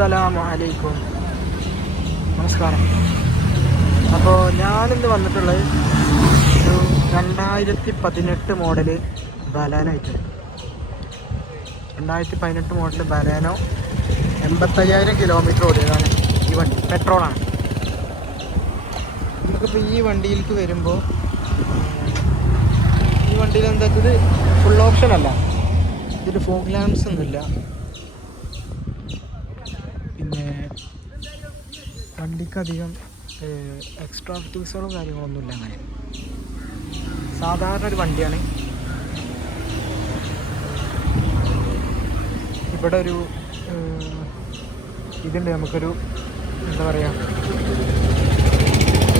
അസ്സലാമു അലൈക്കും. നമസ്കാരം. അപ്പോൾ ഞാനിന്ന് വന്നിട്ടുള്ളത് ഒരു 2018 മോഡല് ബലാനായിട്ടാണ്. 2018 മോഡൽ ബലാനോ 85,000 കിലോമീറ്റർ ഓടിയതാണ് ഈ വണ്ടി. പെട്രോളാണ്. നമുക്കിപ്പോൾ ഈ വണ്ടിയിലേക്ക് വരുമ്പോൾ ഈ വണ്ടിയിൽ എന്താ വെച്ചത് ഫുൾ ഓപ്ഷൻ അല്ല, ഇതിൽ ഫോഗ് ലാമ്പ്സ് ഒന്നുമില്ല. പിന്നെ വണ്ടിക്കധികം എക്സ്ട്രാ ഫിറ്റിങ്സുകളും കാര്യങ്ങളൊന്നുമില്ല. അങ്ങനെ സാധാരണ ഒരു വണ്ടിയാണ്. ഇവിടെ ഒരു ഇതുണ്ട്, നമുക്കൊരു എന്താ പറയുക,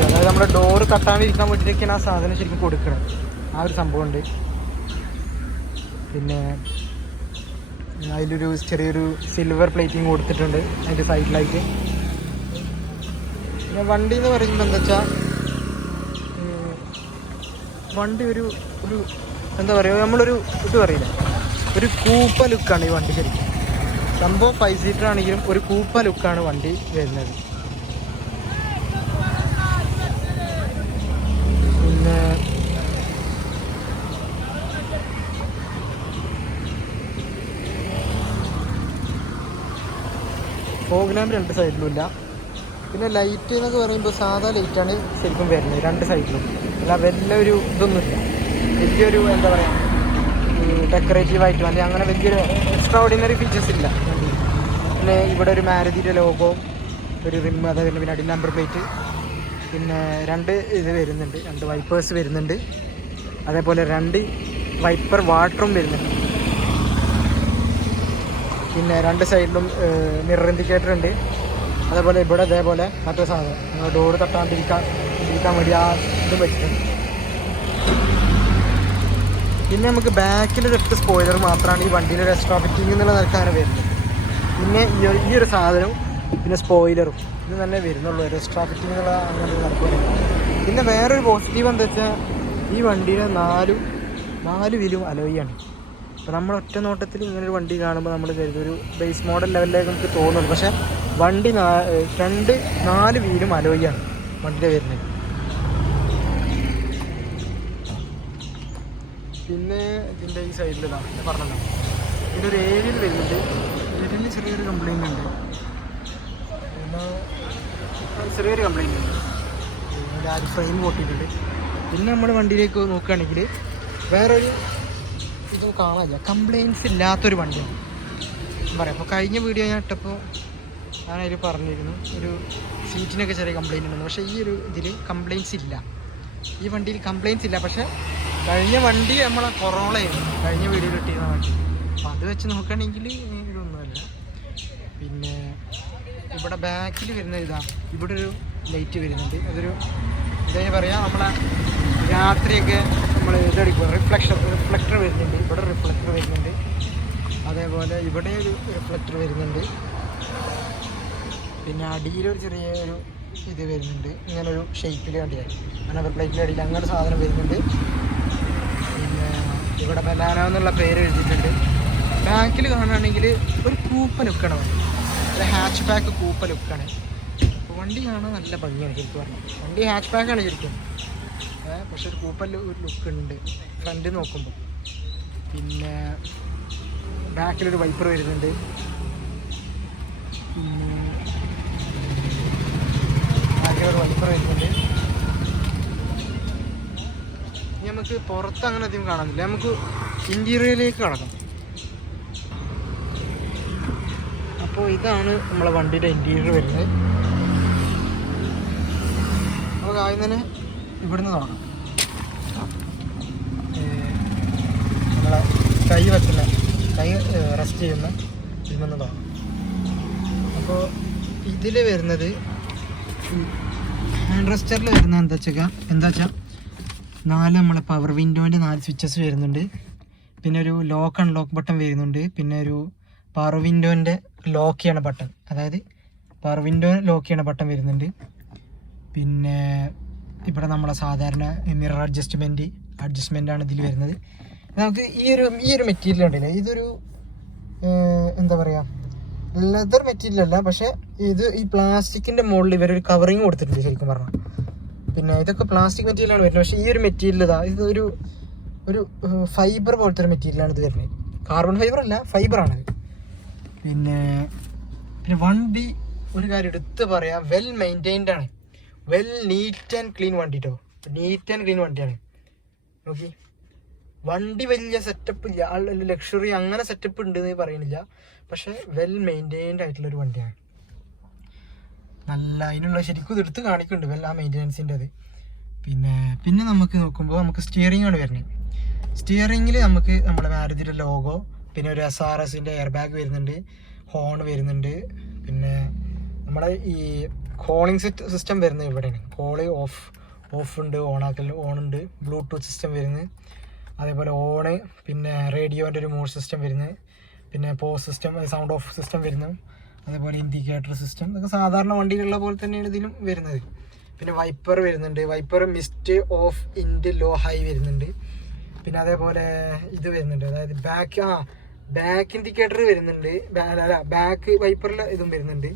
അതായത് നമ്മുടെ ഡോറ് തട്ടാണ്ടിരിക്കാൻ വേണ്ടിയിട്ടൊക്കെയാണ് ആ സാധനം ശരിക്കും കൊടുക്കണം. ആ ഒരു സംഭവമുണ്ട്. പിന്നെ അതിലൊരു ചെറിയൊരു സിൽവർ പ്ലേറ്റിങ് കൊടുത്തിട്ടുണ്ട് അതിൻ്റെ സൈഡിലായിട്ട്. പിന്നെ വണ്ടി എന്ന് പറയുമ്പോൾ എന്താ വെച്ചാൽ വണ്ടി ഒരു എന്താ പറയുക, നമ്മളൊരു ഇത് പറയില്ല, ഒരു കൂപ്പ ലുക്കാണ് ഈ വണ്ടി ശരിക്കും. സംഭവം 5 സീറ്റർ ആണെങ്കിലും ഒരു കൂപ്പ ലുക്കാണ് വണ്ടി വരുന്നത്. പിന്നെ ഫോഗ് ലാമ്പ് 2 സൈഡിലും ഇല്ല. പിന്നെ ലൈറ്റ് എന്നൊക്കെ പറയുമ്പോൾ സാധാ ലൈറ്റാണ് ശരിക്കും വരുന്നത് 2 സൈഡിലും. അല്ല വലിയൊരു ഇതൊന്നുമില്ല, വലിയൊരു എന്താ പറയുക ഡെക്കറേറ്റീവായിട്ടും അല്ലെങ്കിൽ അങ്ങനെ വലിയൊരു എക്സ്ട്രാ ഓർഡിനറി ഫീച്ചേഴ്സ് ഇല്ല. പിന്നെ ഇവിടെ ഒരു മാരുതിയുടെ ലോഗോ, ഒരു റിം, അതേപോലെ പിന്നെ അടി നമ്പർ പ്ലേറ്റ്, പിന്നെ 2 ഇത് വരുന്നുണ്ട്, 2 വൈപ്പേഴ്സ് വരുന്നുണ്ട്. അതേപോലെ 2 വൈപ്പർ വാട്ടറും വരുന്നുണ്ട്. പിന്നെ 2 സൈഡിലും മിറർ ഇൻഡിക്കേറ്റർ ഉണ്ട്. അതേപോലെ ഇവിടെ അതേപോലെ മറ്റേ സാധനം നമ്മൾ ഡോറ് തട്ടാണ്ടിരിക്കാൻ വേണ്ടി ആ ഇതും വെച്ചിട്ടുണ്ട്. പിന്നെ നമുക്ക് ബാക്കിൽ 8 സ്പോയിലർ മാത്രമാണ് ഈ വണ്ടിയിൽ ഒരു എക്സ്ട്രാ ഫിറ്റിംഗ് എന്നുള്ള നിലക്കാണ് വരുന്നത്. പിന്നെ ഈ ഒരു സാധനവും പിന്നെ സ്പോയിലറും ഇത് തന്നെ വരുന്നുള്ളൂ, ഒരു എക്സ്ട്രാ ഫിറ്റിംഗ് എന്നുള്ള അങ്ങനെ നടക്കുക. പിന്നെ വേറൊരു പോസിറ്റീവ് എന്താ വെച്ചാൽ ഈ വണ്ടിയുടെ 4 വീലും അലോയിയാണ്. അപ്പോൾ നമ്മൾ ഒറ്റ നോട്ടത്തിൽ ഇങ്ങനൊരു വണ്ടി കാണുമ്പോൾ നമ്മൾ കരുതും ഒരു ബേസ് മോഡൽ ലെവലിലേക്ക് നമുക്ക് തോന്നുള്ളൂ. പക്ഷേ വണ്ടി 4 വീലും അലോയിയാണ് വണ്ടിയുടെ വരുന്നത്. പിന്നെ ഇതിൻ്റെ ഈ സൈഡിലാണ് ഞാൻ പറഞ്ഞല്ലോ, ഇതൊരു ഏരിയയിൽ വരുന്നുണ്ട്. ഏരിയയിൽ ചെറിയൊരു കംപ്ലൈൻ്റ് ഉണ്ട്, പിന്നെ ചെറിയൊരു കംപ്ലൈൻ്റ് ഉണ്ട്, അതിൻ്റെ ആ ഒരു ഫ്രെയിം പൊട്ടിയിട്ടുണ്ട്. പിന്നെ നമ്മുടെ വണ്ടിയിലേക്ക് നോക്കുകയാണെങ്കിൽ വേറൊരു ഇതും കാണാനില്ല, കംപ്ലൈൻറ്റ്സ് ഇല്ലാത്തൊരു വണ്ടിയാണ് പറയാം. അപ്പോൾ കഴിഞ്ഞ വീഡിയോ ഞാൻ ഇട്ടപ്പോൾ ഞാനതിൽ പറഞ്ഞിരുന്നു ഒരു സീറ്റിനൊക്കെ ചെറിയ കംപ്ലൈൻറ്റ് ഉണ്ടെന്ന്. പക്ഷേ ഈ ഒരു ഇതിൽ കംപ്ലൈൻറ്റ്സ് ഇല്ല, ഈ വണ്ടിയിൽ കംപ്ലൈൻറ്റ്സ് ഇല്ല. പക്ഷേ കഴിഞ്ഞ വണ്ടി നമ്മളെ കൊറോളയാണ് കഴിഞ്ഞ വീഡിയോയിൽ ഇട്ടിരുന്ന വണ്ടി. അപ്പോൾ അത് വെച്ച് നോക്കുകയാണെങ്കിൽ ഇതൊന്നുമല്ല. പിന്നെ ഇവിടെ ബാക്കിൽ വരുന്ന ഇവിടെ ഒരു ലൈറ്റ് വരുന്നുണ്ട്. അതൊരു എന്താ പറയുക, നമ്മളെ രാത്രിയൊക്കെ നമ്മൾ ഇതടിക്കും റിഫ്ലക്ടർ വരുന്നുണ്ട്. ഇവിടെ റിഫ്ലക്ടർ വരുന്നുണ്ട്. അതേപോലെ ഇവിടെ ഒരു റിഫ്ലക്ടർ വരുന്നുണ്ട്. പിന്നെ അടിയിലൊരു ചെറിയൊരു ഇത് വരുന്നുണ്ട്, ഇങ്ങനൊരു ഷേപ്പിൽ കണ്ടിയാണ് നമ്പർ പ്ലേറ്റിൻ്റെ അടിയിൽ അങ്ങനെ സാധനം വരുന്നുണ്ട്. പിന്നെ ഇവിടെ ബലാനോ എന്നുള്ള പേര് എഴുതിയിട്ടുണ്ട്. ബാക്കിൽ കാണുകയാണെങ്കിൽ ഒരു കൂപ്പ ലുക്കാണ് വണ്ടി, ഒരു ഹാച്ച് ബാക്ക് കൂപ്പ ലുക്കാണ്. വണ്ടി കാണാൻ നല്ല ഭംഗിയാണ് ശരിക്കും പറഞ്ഞാൽ. വണ്ടി ഹാച്ച് ബാക്കാണ് ശരിക്കും, പക്ഷെ ഒരു കൂപ്പല്ല ഒരു ലുക്ക് ഉണ്ട് ഫ്രണ്ട് നോക്കുമ്പോൾ. പിന്നെ ബാക്കിലൊരു വൈപ്പർ വരുന്നുണ്ട്. പിന്നെ ബാക്കിലൊരു വൈപ്പർ വരുന്നുണ്ട്. ഇനി നമുക്ക് പുറത്ത് അങ്ങനെ അധികം കാണുന്നില്ല, നമുക്ക് ഇൻറ്റീരിയറിലേക്ക് കടക്കാം. അപ്പോൾ ഇതാണ് നമ്മളെ വണ്ടിയുടെ ഇൻറ്റീരിയർ വരുന്നത്. നമുക്ക് ആദ്യം തന്നെ ഇവിടുന്ന് തുടങ്ങാം. നമ്മളെ കൈ റെസ്റ്റ് ചെയ്യുന്ന ഇതിൽ നിന്ന് തുടങ്ങാം. അപ്പോൾ ഇതിൽ വരുന്നത് ഹാൻഡ് റെസ്റ്ററിൽ വരുന്ന എന്താ വെച്ചാൽ 4 നമ്മളെ പവർ വിൻഡോൻ്റെ 4 സ്വിച്ചസ് വരുന്നുണ്ട്. പിന്നെ ഒരു ലോക്ക് അൺലോക്ക് ബട്ടൺ വരുന്നുണ്ട്. പിന്നെ ഒരു പവർ വിൻഡോൻ്റെ ലോക്ക് ചെയ്യണ ബട്ടൺ, അതായത് പവർ വിൻഡോ ലോക്ക് ചെയ്യണ ബട്ടൺ വരുന്നുണ്ട്. പിന്നെ ഇവിടെ നമ്മളെ സാധാരണ മിറർ അഡ്ജസ്റ്റ്മെൻ്റാണ് ഇതിൽ വരുന്നത്. നമുക്ക് ഈ ഒരു മെറ്റീരിയൽ ഉണ്ടല്ലേ, ഇതൊരു എന്താ പറയുക, ലെതർ മെറ്റീരിയൽ അല്ല, പക്ഷെ ഇത് ഈ പ്ലാസ്റ്റിക്കിന്റെ മുകളിൽ ഇവരൊരു കവറിങ് കൊടുത്തിട്ടുണ്ട് ശരിക്കും പറഞ്ഞാൽ. പിന്നെ ഇതൊക്കെ പ്ലാസ്റ്റിക് മെറ്റീരിയലാണ് വരുന്നത്, പക്ഷേ ഈ ഒരു മെറ്റീരിയൽ ഇത് ഒരു ഫൈബർ പോലത്തെ ഒരു മെറ്റീരിയലാണ് ഇത് വരുന്നത്. കാർബൺ ഫൈബർ അല്ല, ഫൈബറാണത്. പിന്നെ വണ്ടി ഒരു കാര്യം എടുത്ത് പറയാം, വെൽ മെയിൻറ്റൈൻഡ് ആണ്, വെൽ നീറ്റ് ആൻഡ് ക്ലീൻ വണ്ടി കേട്ടോ. നീറ്റ് ആൻഡ് ക്ലീൻ വണ്ടിയാണ്. നോക്കി, വണ്ടി വലിയ സെറ്റപ്പ് ഇല്ല, ലക്ഷറി അങ്ങനെ സെറ്റപ്പ് ഉണ്ട് എന്ന് പറയുന്നില്ല, പക്ഷെ വെൽ മെയിൻറ്റൈൻഡ് ആയിട്ടുള്ളൊരു വണ്ടിയാണ്. നല്ല അതിനുള്ള ശരിക്കും ഇത് എടുത്ത് കാണിക്കുന്നുണ്ട് വെൽ ആ മെയിൻ്റെനൻസിൻ്റെ അത്. പിന്നെ നമുക്ക് നോക്കുമ്പോൾ നമുക്ക് സ്റ്റിയറിംഗ് ആണ് വരുന്നത്. സ്റ്റിയറിങ്ങിൽ നമുക്ക് നമ്മുടെ മാരുതിയുടെ ലോഗോ, പിന്നെ ഒരു SRSൻ്റെ എയർ ബാഗ് വരുന്നുണ്ട്, ഹോൺ വരുന്നുണ്ട്, പിന്നെ നമ്മുടെ ഈ കോളിംഗ് സിസ്റ്റം വരുന്നത് ഇവിടെയാണ്. കോള് ഓഫ് ഉണ്ട്, ഓൺ ഉണ്ട്, ബ്ലൂടൂത്ത് സിസ്റ്റം വരുന്നത്, അതേപോലെ ഓണ്, പിന്നെ റേഡിയോൻ്റെ ഒരു മോഡ് സിസ്റ്റം വരുന്നത്, പിന്നെ pause system, sound off system വരുന്നത്, അതേപോലെ ഇൻഡിക്കേറ്റർ സിസ്റ്റം. ഇതൊക്കെ സാധാരണ വണ്ടിയിലുള്ള പോലെ തന്നെയാണ് ഇതിലും വരുന്നത്. പിന്നെ വൈപ്പർ വരുന്നുണ്ട്, വൈപ്പർ മിസ്റ്റ് ഓഫ് ഇൻഡ് ലോ ഹൈ വരുന്നുണ്ട്. പിന്നെ അതേപോലെ ഇത് വരുന്നുണ്ട്, അതായത് ബാക്ക് ഇൻഡിക്കേറ്റർ വരുന്നുണ്ട്, ബാക്ക് വൈപ്പറിൽ ഇതും വരുന്നുണ്ട്.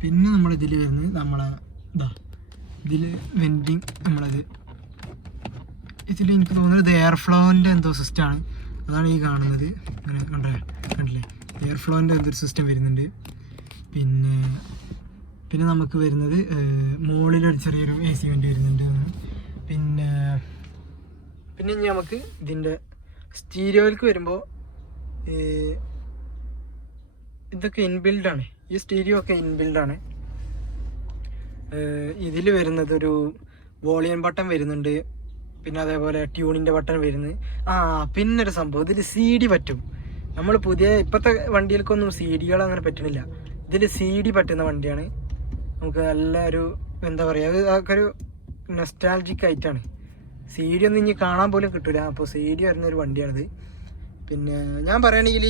പിന്നെ നമ്മളിതിൽ വരുന്നത് നമ്മളെ ഇതിൽ വെൻഡിങ് ഇതിൽ എനിക്ക് തോന്നുന്നത് എയർ ഫ്ലോൻ്റെ എന്തോ സിസ്റ്റമാണ്, അതാണ് ഈ കാണുന്നത്. അങ്ങനെ കണ്ടില്ലേ, എയർ ഫ്ലോൻ്റെ എന്തൊരു സിസ്റ്റം വരുന്നുണ്ട്. പിന്നെ നമുക്ക് വരുന്നത് മുകളിലൊരു ചെറിയൊരു AC വെൻ്റ് വരുന്നുണ്ട്. പിന്നെ ഇനി നമുക്ക് ഇതിൻ്റെ സ്റ്റീരിയോയിലേക്ക് വരുമ്പോൾ ഇതൊക്കെ ഇൻബിൽഡാണ്, ഈ സ്റ്റീരിയോ ഒക്കെ ഇൻബിൽഡാണ്. ഇതിൽ വരുന്നത് ഒരു വോളിയം ബട്ടൺ വരുന്നുണ്ട്, പിന്നെ അതേപോലെ ട്യൂണിൻ്റെ ബട്ടൺ വരുന്നത്. പിന്നൊരു സംഭവം, ഇതിൽ CD പറ്റും. നമ്മൾ ഇപ്പോഴത്തെ വണ്ടികൾക്കൊന്നും CD അങ്ങനെ പറ്റണില്ല, ഇതിൽ CD പറ്റുന്ന വണ്ടിയാണ്. നമുക്ക് നല്ല എന്താ പറയുക, അതൊക്കെ ഒരു നെസ്റ്റാൾജിക് ആയിട്ടാണ്. CD ഒന്നും ഇനി കാണാൻ പോലും കിട്ടില്ല, അപ്പോൾ CD വരുന്നൊരു വണ്ടിയാണിത്. പിന്നെ ഞാൻ പറയുകയാണെങ്കിൽ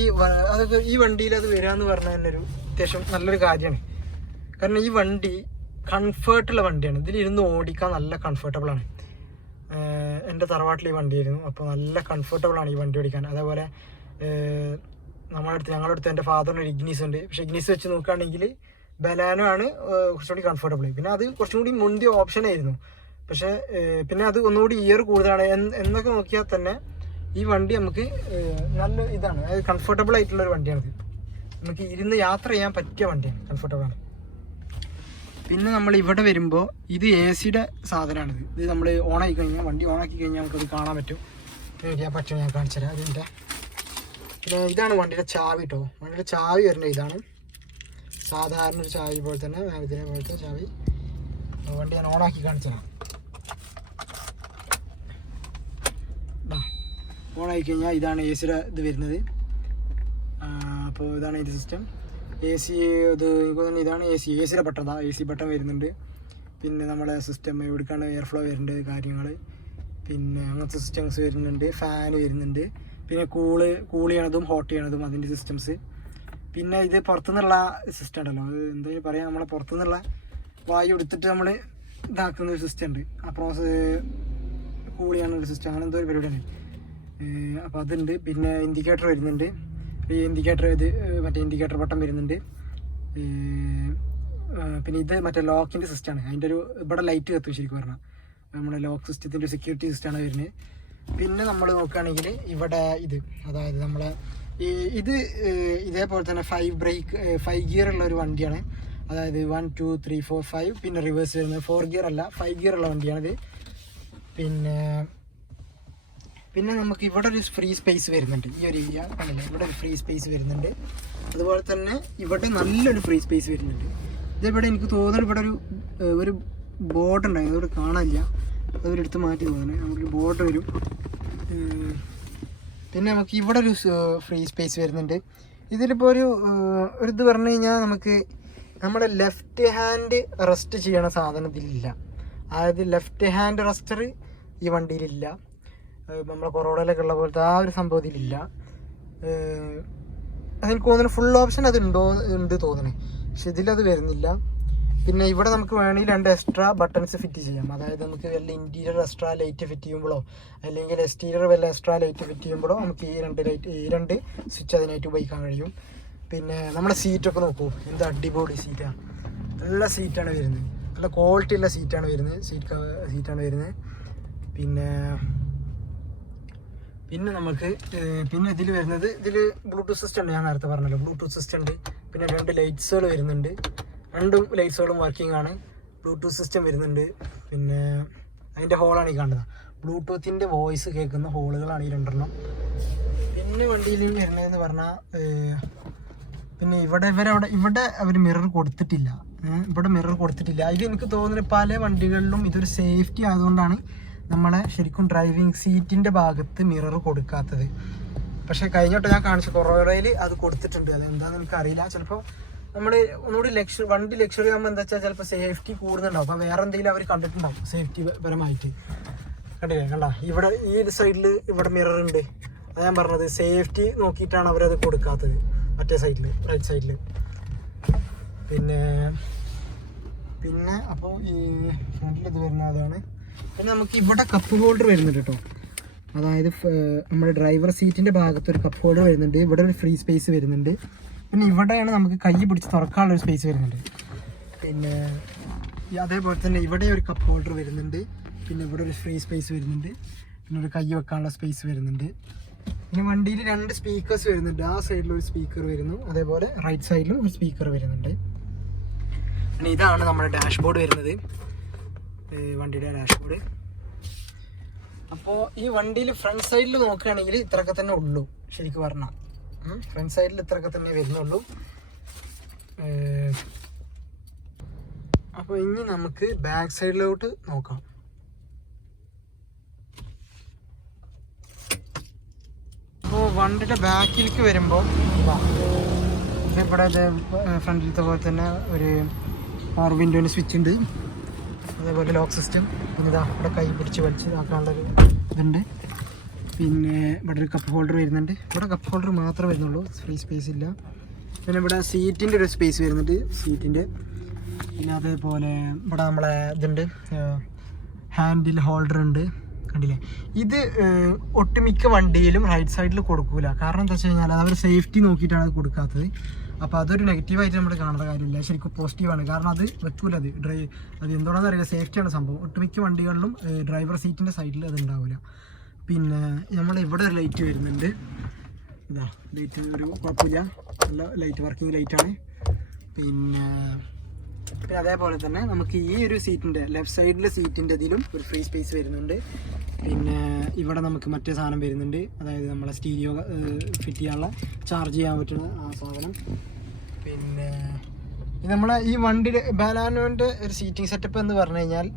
അതൊക്കെ ഈ വണ്ടിയിൽ അത് വരാമെന്ന് പറഞ്ഞാൽ തന്നെ ഒരു അത്യാവശ്യം നല്ലൊരു കാര്യമാണ്. കാരണം ഈ വണ്ടി കംഫേർട്ടുള്ള വണ്ടിയാണ്, ഇതിലിരുന്ന് ഓടിക്കാൻ നല്ല കംഫർട്ടബിളാണ്. എൻ്റെ തറവാട്ടിൽ ഈ വണ്ടിയായിരുന്നു, അപ്പോൾ നല്ല കംഫർട്ടബിളാണ് ഈ വണ്ടി ഓടിക്കാൻ. അതേപോലെ ഞങ്ങളുടെ അടുത്ത് എൻ്റെ ഫാദറിന് ഒരു ഇഗ്നീസ് ഉണ്ട്, പക്ഷേ ഇഗ്നീസ് വെച്ച് നോക്കുകയാണെങ്കിൽ ബലാനോ ആണ് കുറച്ചുകൂടി കംഫർട്ടബിൾ. പിന്നെ അത് കുറച്ചും കൂടി മുന്തിയ ഓപ്ഷനായിരുന്നു, പക്ഷേ പിന്നെ അത് ഒന്നുകൂടി ഇയർ കൂടുതലാണ് എന്നൊക്കെ നോക്കിയാൽ തന്നെ ഈ വണ്ടി നമുക്ക് നല്ല ഇതാണ്, അതായത് കംഫർട്ടബിൾ ആയിട്ടുള്ളൊരു വണ്ടിയാണിത്. നമുക്ക് ഇരുന്ന് യാത്ര ചെയ്യാൻ പറ്റിയ വണ്ടിയാണ്, കംഫർട്ടബിളാണ്. പിന്നെ നമ്മൾ ഇവിടെ വരുമ്പോൾ ഇത് AC-യുടെ സാധനമാണിത്. ഇത് നമ്മൾ ഓണാക്കി കഴിഞ്ഞാൽ, വണ്ടി ഓണാക്കി കഴിഞ്ഞാൽ നമുക്കത് കാണാൻ പറ്റും. ഞാൻ കാണിച്ചു തരാം അതിൻ്റെ. പിന്നെ ഇതാണ് വണ്ടിയുടെ ചാവി കേട്ടോ. വണ്ടിയുടെ ചാവി വരുന്നത് ഇതാണ്, സാധാരണ ഒരു ചാവി പോലെ തന്നെ, ഇതിനെ പോലത്തെ ചാവി. വണ്ടി ഞാൻ ഓണാക്കി കാണിച്ചു തരാം. ഓണാക്കി കഴിഞ്ഞാൽ ഇതാണ് AC-യുടെ ഇത് വരുന്നത്. അപ്പോൾ ഇതാണ് ഇതിൻ്റെ സിസ്റ്റം. AC ഇത് ഇതാണ് AC-യുടെ ബട്ടൺ. AC ബട്ടൺ വരുന്നുണ്ട്. പിന്നെ നമ്മളെ സിസ്റ്റം എവിടേക്കാണ് എയർ ഫ്ലോ വരേണ്ടത് കാര്യങ്ങൾ, പിന്നെ അങ്ങനത്തെ സിസ്റ്റംസ് വരുന്നുണ്ട്. ഫാന് വരുന്നുണ്ട്, പിന്നെ കൂൾ ചെയ്യണതും ഹോട്ട് ചെയ്യണതും അതിൻ്റെ സിസ്റ്റംസ്. പിന്നെ ഇത് പുറത്തുനിന്നുള്ള സിസ്റ്റം ഉണ്ടല്ലോ, അത് എന്താ പറയുക, നമ്മളെ പുറത്തുനിന്നുള്ള വായു എടുത്തിട്ട് നമ്മൾ ഇതാക്കുന്ന ഒരു സിസ്റ്റം ഉണ്ട്, ആ കൂൾ ചെയ്യാനുള്ള സിസ്റ്റം, അങ്ങനെ എന്തോ ഒരു പരിപാടിയാണ്. അപ്പോൾ അതുണ്ട്. പിന്നെ ഇൻഡിക്കേറ്റർ വരുന്നുണ്ട്, ഈ ഇൻഡിക്കേറ്റർ മറ്റേ ഇൻഡിക്കേറ്റർ ബട്ടൺ വരുന്നുണ്ട്. പിന്നെ ഇത് മറ്റേ ലോക്കിൻ്റെ സിസ്റ്റമാണ്, അതിൻ്റെ ഇവിടെ ലൈറ്റ് കത്തും ശരിക്കും പറഞ്ഞാൽ, നമ്മുടെ ലോക്ക് സിസ്റ്റത്തിൻ്റെ സെക്യൂരിറ്റി സിസ്റ്റമാണ് വരുന്നത്. പിന്നെ നമ്മൾ നോക്കുകയാണെങ്കിൽ ഇവിടെ അതായത് നമ്മളെ ഇത് ഇതേപോലെ തന്നെ 5 ഗിയർ ഉള്ള ഒരു വണ്ടിയാണ്. അതായത് 1 2 3 4 5 പിന്നെ റിവേഴ്സ് വരുന്നത് 4 ഗിയർ അല്ല 5 ഗിയർ ഉള്ള വണ്ടിയാണിത്. പിന്നെ നമുക്ക് ഇവിടെ ഒരു ഫ്രീ സ്പേസ് വരുന്നുണ്ട്, ഈ ഒരു ഏരിയ കണ്ടില്ലേ, ഇവിടെ ഒരു ഫ്രീ സ്പേസ് വരുന്നുണ്ട്. അതുപോലെ തന്നെ ഇവിടെ നല്ലൊരു ഫ്രീ സ്പേസ് വരുന്നുണ്ട്. ഇതിവിടെ എനിക്ക് തോന്നുന്നത് ഇവിടെ ഒരു ബോർഡ് ഉണ്ടായിരുന്നു, ഇവിടെ കാണാനില്ല, അതൊരിടത്ത് മാറ്റി തോന്നുന്നത്, നമുക്ക് ബോർഡ് വരും. പിന്നെ നമുക്ക് ഇവിടെ ഒരു ഫ്രീ സ്പേസ് വരുന്നുണ്ട്. ഇതിലിപ്പോൾ ഒരു ഇത് പറഞ്ഞു കഴിഞ്ഞാൽ നമുക്ക് നമ്മുടെ ലെഫ്റ്റ് ഹാൻഡ് റെസ്റ്റ് ചെയ്യണ സാധനത്തിലില്ല, അതായത് ലെഫ്റ്റ് ഹാൻഡ് റെസ്റ്റർ ഈ വണ്ടിയിലില്ല. നമ്മളെ കൊറോണയിലൊക്കെ ഉള്ള പോലത്തെ ആ ഒരു സംഭവത്തിലില്ല. അതെനിക്ക് തോന്നുന്നു ഫുൾ ഓപ്ഷൻ ഉണ്ട് തോന്നുന്നത്, പക്ഷെ ഇതിലത് വരുന്നില്ല. പിന്നെ ഇവിടെ നമുക്ക് വേണമെങ്കിൽ 2 എക്സ്ട്രാ ബട്ടൺസ് ഫിറ്റ് ചെയ്യാം. അതായത് നമുക്ക് വല്ല ഇൻറ്റീരിയർ എക്സ്ട്രാ ലൈറ്റ് ഫിറ്റ് ചെയ്യുമ്പോഴോ അല്ലെങ്കിൽ എക്സ്റ്റീരിയർ വല്ല എക്സ്ട്രാ ലൈറ്റ് ഫിറ്റ് ചെയ്യുമ്പോഴോ നമുക്ക് ഈ രണ്ട് സ്വിച്ച് അതിനായിട്ട് ഉപയോഗിക്കാൻ കഴിയും. പിന്നെ നമ്മുടെ സീറ്റൊക്കെ നോക്കൂ, എന്ത് അടിപൊളി സീറ്റാണ്. നല്ല സീറ്റാണ് വരുന്നത്, നല്ല ക്വാളിറ്റി ഉള്ള സീറ്റാണ് വരുന്നത്, സീറ്റാണ് വരുന്നത്. പിന്നെ നമുക്ക് പിന്നെ ഇതിൽ വരുന്നത്, ഇതിൽ ബ്ലൂടൂത്ത് സിസ്റ്റം ഉണ്ട്. ഞാൻ നേരത്തെ പറഞ്ഞല്ലോ ബ്ലൂടൂത്ത് സിസ്റ്റം ഉണ്ട്. പിന്നെ 2 ലൈറ്റ്സുകൾ വരുന്നുണ്ട്. 2 ലൈറ്റ്സുകളും വർക്കിംഗ് ആണ്. ബ്ലൂടൂത്ത് സിസ്റ്റം വരുന്നുണ്ട്. പിന്നെ അതിൻ്റെ ഹോളാണ് ഈ കാണുന്നത്. ബ്ലൂടൂത്തിൻ്റെ വോയിസ് കേൾക്കുന്ന ഹോളുകളാണ് ഈ 2 പിന്നെ വണ്ടിയിൽ വരുന്നതെന്ന് പറഞ്ഞാൽ പിന്നെ ഇവിടെ അവർ മിറർ കൊടുത്തിട്ടില്ല. ഇവിടെ മിറർ കൊടുത്തിട്ടില്ല. ഇത് എനിക്ക് തോന്നുന്നത് പല വണ്ടികളിലും ഇതൊരു സേഫ്റ്റി ആയതുകൊണ്ടാണ് നമ്മളെ ശരിക്കും ഡ്രൈവിംഗ് സീറ്റിൻ്റെ ഭാഗത്ത് മിറർ കൊടുക്കാത്തത്. പക്ഷേ കഴിഞ്ഞോട്ട് ഞാൻ കാണിച്ചു കൊറോറയിൽ അത് കൊടുത്തിട്ടുണ്ട്. അതെന്താണെന്ന് എനിക്കറിയില്ല. ചിലപ്പോൾ നമ്മൾ ഒന്നുകൂടി വണ്ടി ലക്ഷറി ആകുമ്പോൾ എന്താ വെച്ചാൽ ചിലപ്പോൾ സേഫ്റ്റി കൂടുന്നുണ്ടാവും. അപ്പോൾ വേറെ എന്തെങ്കിലും അവർ കണ്ടിട്ടുണ്ടാവും സേഫ്റ്റി പരമായിട്ട്. കണ്ടില്ലേ, കണ്ട ഇവിടെ ഈ സൈഡിൽ ഇവിടെ മിറർ ഉണ്ട്. അത് ഞാൻ പറഞ്ഞത് സേഫ്റ്റി നോക്കിയിട്ടാണ് അവരത് കൊടുക്കാത്തത്. മറ്റേ സൈഡിൽ റൈറ്റ് സൈഡിൽ പിന്നെ അപ്പോൾ ഈ ഫ്രണ്ടിൽ ഇത് വരുന്ന അതാണ്. പിന്നെ നമുക്ക് ഇവിടെ കപ്പ് ഹോൾഡർ വരുന്നുണ്ട് കേട്ടോ. അതായത് നമ്മുടെ ഡ്രൈവർ സീറ്റിൻ്റെ ഭാഗത്തൊരു കപ്പ് ഹോൾഡർ വരുന്നുണ്ട്. ഇവിടെ ഒരു ഫ്രീ സ്പേസ് വരുന്നുണ്ട്. പിന്നെ ഇവിടെയാണ് നമുക്ക് കൈ പിടിച്ച് തുറക്കാനുള്ളൊരു സ്പേസ് വരുന്നുണ്ട്. പിന്നെ അതേപോലെ തന്നെ ഇവിടെ ഒരു കപ്പ് ഹോൾഡർ വരുന്നുണ്ട്. പിന്നെ ഇവിടെ ഒരു ഫ്രീ സ്പേസ് വരുന്നുണ്ട്. പിന്നെ ഒരു കൈ വെക്കാനുള്ള സ്പേസ് വരുന്നുണ്ട്. പിന്നെ വണ്ടിയിൽ 2 സ്പീക്കേഴ്സ് വരുന്നുണ്ട്. ആ സൈഡിൽ ഒരു സ്പീക്കർ വരുന്നു, അതേപോലെ റൈറ്റ് സൈഡിലും ഒരു സ്പീക്കർ വരുന്നുണ്ട്. പിന്നെ ഇതാണ് നമ്മുടെ ഡാഷ്ബോർഡ് വരുന്നത്, വണ്ടിയുടെ ഡാഷ്ബോർഡ്. അപ്പോൾ ഈ വണ്ടിയിൽ ഫ്രണ്ട് സൈഡിൽ നോക്കുകയാണെങ്കിൽ ഇത്രയൊക്കെ തന്നെ ഉള്ളൂ. ശരിക്കും പറഞ്ഞാൽ ഫ്രണ്ട് സൈഡിൽ ഇത്രയൊക്കെ തന്നെ വരുന്നുള്ളൂ. അപ്പോൾ ഇനി നമുക്ക് ബാക്ക് സൈഡിലോട്ട് നോക്കാം. അപ്പോൾ വണ്ടിയുടെ ബാക്കിലേക്ക് വരുമ്പോൾ ഇവിടെ ഫ്രണ്ടിലത്തെ പോലെ തന്നെ ഒരു പവർ വിൻഡോന് സ്വിച്ച് ഉണ്ട്, അതേപോലെ ലോക്ക് സിസ്റ്റം. പിന്നെ ഇതാ ഇവിടെ കൈ പിടിച്ച് വലിച്ച് ആക്കാനുള്ളൊരു ഇതുണ്ട്. പിന്നെ ഇവിടെ ഒരു കപ്പ് ഹോൾഡർ വരുന്നുണ്ട്. ഇവിടെ കപ്പ് ഹോൾഡർ മാത്രമേ വരുന്നുള്ളൂ, ഫ്രീ സ്പേസ് ഇല്ല. പിന്നെ ഇവിടെ സീറ്റിൻ്റെ ഒരു സ്പേസ് വരുന്നുണ്ട്, സീറ്റിൻ്റെ. പിന്നെ അതേപോലെ ഇവിടെ നമ്മളെ ഇതുണ്ട്, ഹാൻഡിൽ ഹോൾഡർ ഉണ്ട്. കണ്ടില്ലേ, ഇത് ഒട്ടുമിക്ക വണ്ടിയിലും റൈറ്റ് സൈഡിൽ കൊടുക്കൂല. കാരണം എന്താ വെച്ച് കഴിഞ്ഞാൽ അവർ സേഫ്റ്റി നോക്കിയിട്ടാണ് അത് കൊടുക്കാത്തത്. അപ്പോൾ അതൊരു നെഗറ്റീവായിട്ട് നമ്മൾ കാണേണ്ട കാര്യമില്ല, ശരിക്കും പോസിറ്റീവാണ്. കാരണം അത് വെക്കൂല, അത് എന്തുകൊണ്ടാണെന്ന് അറിയില്ല, സേഫ്റ്റിയാണ് സംഭവം. ഒട്ടുമിക്ക വണ്ടികളിലും ഡ്രൈവർ സീറ്റിൻ്റെ സൈഡിൽ അത് ഉണ്ടാവില്ല. പിന്നെ നമ്മൾ ഇവിടെ ഒരു ലൈറ്റ് വരുന്നുണ്ട്. ഇതാ ലൈറ്റ് ഒരു കുഴപ്പമില്ല, നല്ല ലൈറ്റ് വർക്കിംഗ് ലൈറ്റാണ്. പിന്നെ അതേപോലെ തന്നെ നമുക്ക് ഈ ഒരു സീറ്റിൻ്റെ ലെഫ്റ്റ് സൈഡിലെ സീറ്റിൻ്റെ ഇതിലും ഒരു ഫ്രീ സ്പേസ് വരുന്നുണ്ട്. പിന്നെ ഇവിടെ നമുക്ക് മറ്റേ സാധനം വരുന്നുണ്ട്, അതായത് നമ്മളെ സ്റ്റീരിയോ ഫിറ്റ് ചെയ്യാനുള്ള ചാർജ് ചെയ്യാൻ പറ്റുന്ന ആ സാധനം. പിന്നെ നമ്മളെ ഈ വണ്ടിയുടെ ബാലാനോൻ്റെ ഒരു സീറ്റിംഗ് സെറ്റപ്പ് എന്ന് പറഞ്ഞു കഴിഞ്ഞാൽ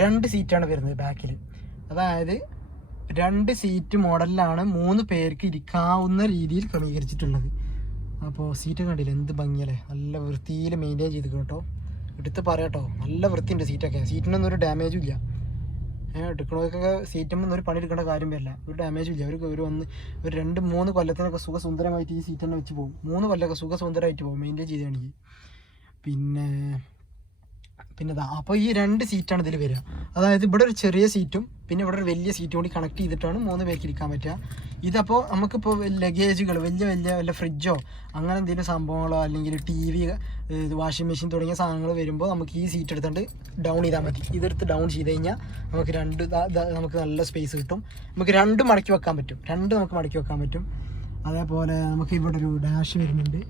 2 സീറ്റാണ് വരുന്നത് ബാക്കിൽ. അതായത് 2 സീറ്റ് മോഡലിലാണ് 3 പേർക്ക് ഇരിക്കാവുന്ന രീതിയിൽ ക്രമീകരിച്ചിട്ടുള്ളത്. അപ്പോൾ സീറ്റ് കണ്ടില്ല എന്ത് ഭംഗിയല്ലേ, നല്ല വൃത്തിയിൽ മെയിൻറ്റെയിൻ ചെയ്ത് കേട്ടോ. എടുത്ത് പറയാട്ടോ, നല്ല വൃത്തിയുണ്ട് സീറ്റൊക്കെ. സീറ്റിനൊന്നും ഒരു ഡാമേജും ഇല്ല. എടുക്കണവർക്കൊക്കെ സീറ്റുമ്പോൾ ഒരു പണി എടുക്കേണ്ട കാര്യം വരില്ല, ഒരു ഡാമേജും ഇല്ല. ഒരു 2-3 കൊല്ലത്തിനൊക്കെ സുഖസുന്ദരമായിട്ട് ഈ സീറ്റ് തന്നെ വെച്ച് പോകും. 3 കൊല്ലമൊക്കെ സുഖസുന്ദരമായിട്ട് പോകും മെയിൻറ്റെയിൻ ചെയ്താണെങ്കിൽ. പിന്നെ അപ്പോൾ ഈ 2 സീറ്റാണ് ഇതിൽ വരിക. അതായത് ഇവിടെ ഒരു ചെറിയ സീറ്റും പിന്നെ ഇവിടെ ഒരു വലിയ സീറ്റും കൂടി കണക്ട് ചെയ്തിട്ടാണ് 3 പേർക്ക് ഇരിക്കാൻ പറ്റുക. ഇതപ്പോൾ നമുക്കിപ്പോൾ ലഗേജുകൾ വല്ല ഫ്രിഡ്ജോ അങ്ങനെ എന്തെങ്കിലും സംഭവങ്ങളോ അല്ലെങ്കിൽ TV, വാഷിംഗ് മെഷീൻ തുടങ്ങിയ സാധനങ്ങൾ വരുമ്പോൾ നമുക്ക് ഈ സീറ്റ് എടുത്തുകൊണ്ട് ഡൗൺ ചെയ്താൽ മതി. ഇതെടുത്ത് ഡൗൺ ചെയ്ത് കഴിഞ്ഞാൽ നമുക്ക് നമുക്ക് നല്ല സ്പേസ് കിട്ടും. നമുക്ക് 2 മടക്കി വെക്കാൻ പറ്റും. അതേപോലെ നമുക്ക് ഇവിടെ ഒരു ഡാഷ് വരുന്നുണ്ട്.